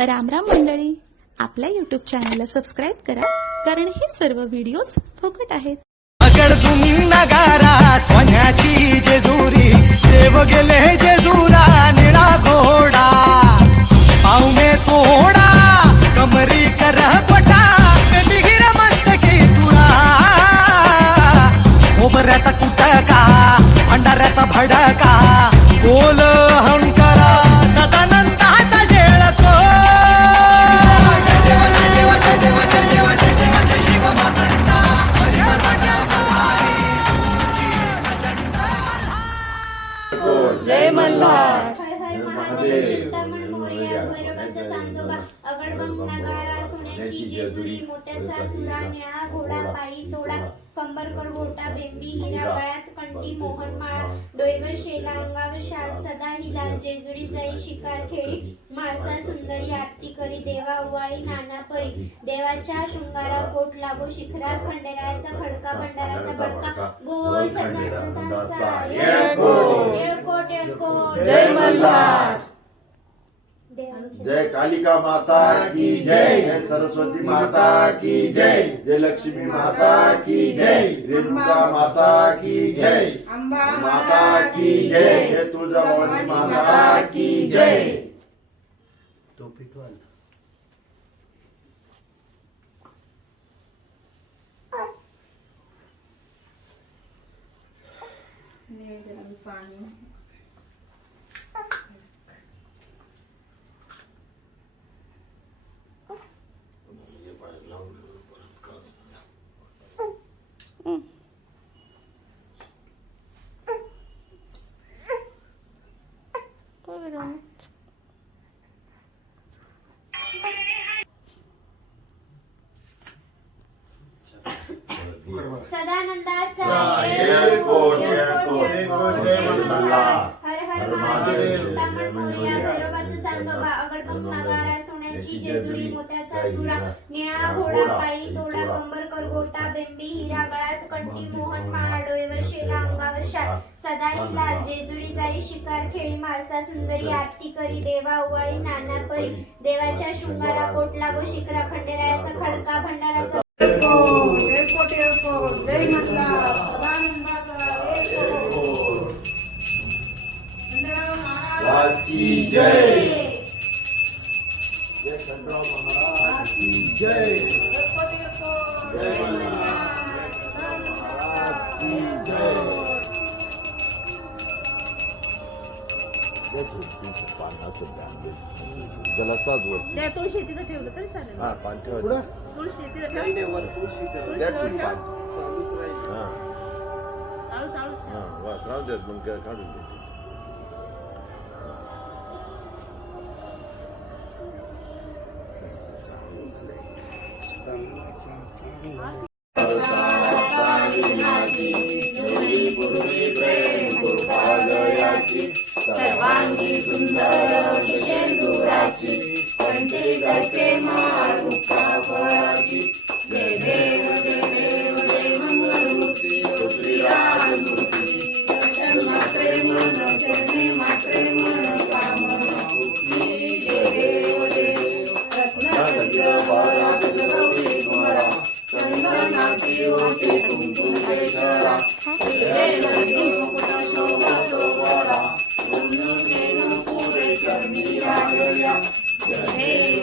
रामराम मंडळी. आपल्या युट्यूब चॅनलला सबस्क्राईब करा कारण हे सर्व व्हिडिओज फुकट आहेत. हर हर महादेव चिंतामण मोरया भैरवाचा चांदोबा अगडबंग नगारा सोन्याची जेजुरी मोत्याचा तुरा निळा घोडा पायी तोडा कंबरकड घोटा बेंबी हिरा गळ्यात कंठी मोहनमाळा डोईवर शेला अंगावर शाल सदा निलाल जेजुरी जाई शिकार खेळी माळसा सुंदरी आरती करी देवा उवाळी नाना परी देवाच्या शृंगारा कोट लागो शिखरा खंडेरायाचा खडका भंडाराचा भडका गोल सदा जय मल्हार जय कालिका माता की जय। जय। सरस्वती माता की जय। जय। लक्ष्मी माता की जय। रेणुका माता की जय। अंबा माता की जय। जय। तुळजाभवानी माता की जय। पाणी. सदानंदाचा जय. हर हर महादेव चांदोबा नगारा सोन्याची याची जेजुरी मोत्याचा निळा घोडा पायी तोडा. कंबर गोटा बेंबी हिरा गळ्यात कंठी मोहन माळा डोईवर शेला अंगावर शाल सदा ही लाल जेजुरी जाई शिकार खेळी माळसा सुंदरी आरती करी देवा उवाळी नाना परी. देवाच्या शृंगारा कोट लागो शिखरा खंडेरायाचा खडका भंडाराचा एअरपोर्ट एअरपोर्ट एअरपोर्ट जय मल्हार सदानंदाचा एअरपोर्ट खंडेराव महाराज राज की जय जय खंडराव महाराज की जय एअरपोर्ट एअरपोर्ट जय त्याच गोष्टीच्या पानाचं बांधेल त्याला साज वरती पान ठेवायचं. तुळशी तिथं ठेवलं त्या ठेवून पान. हा. चालू चालू द्यात मग काय काढून देते. Hey.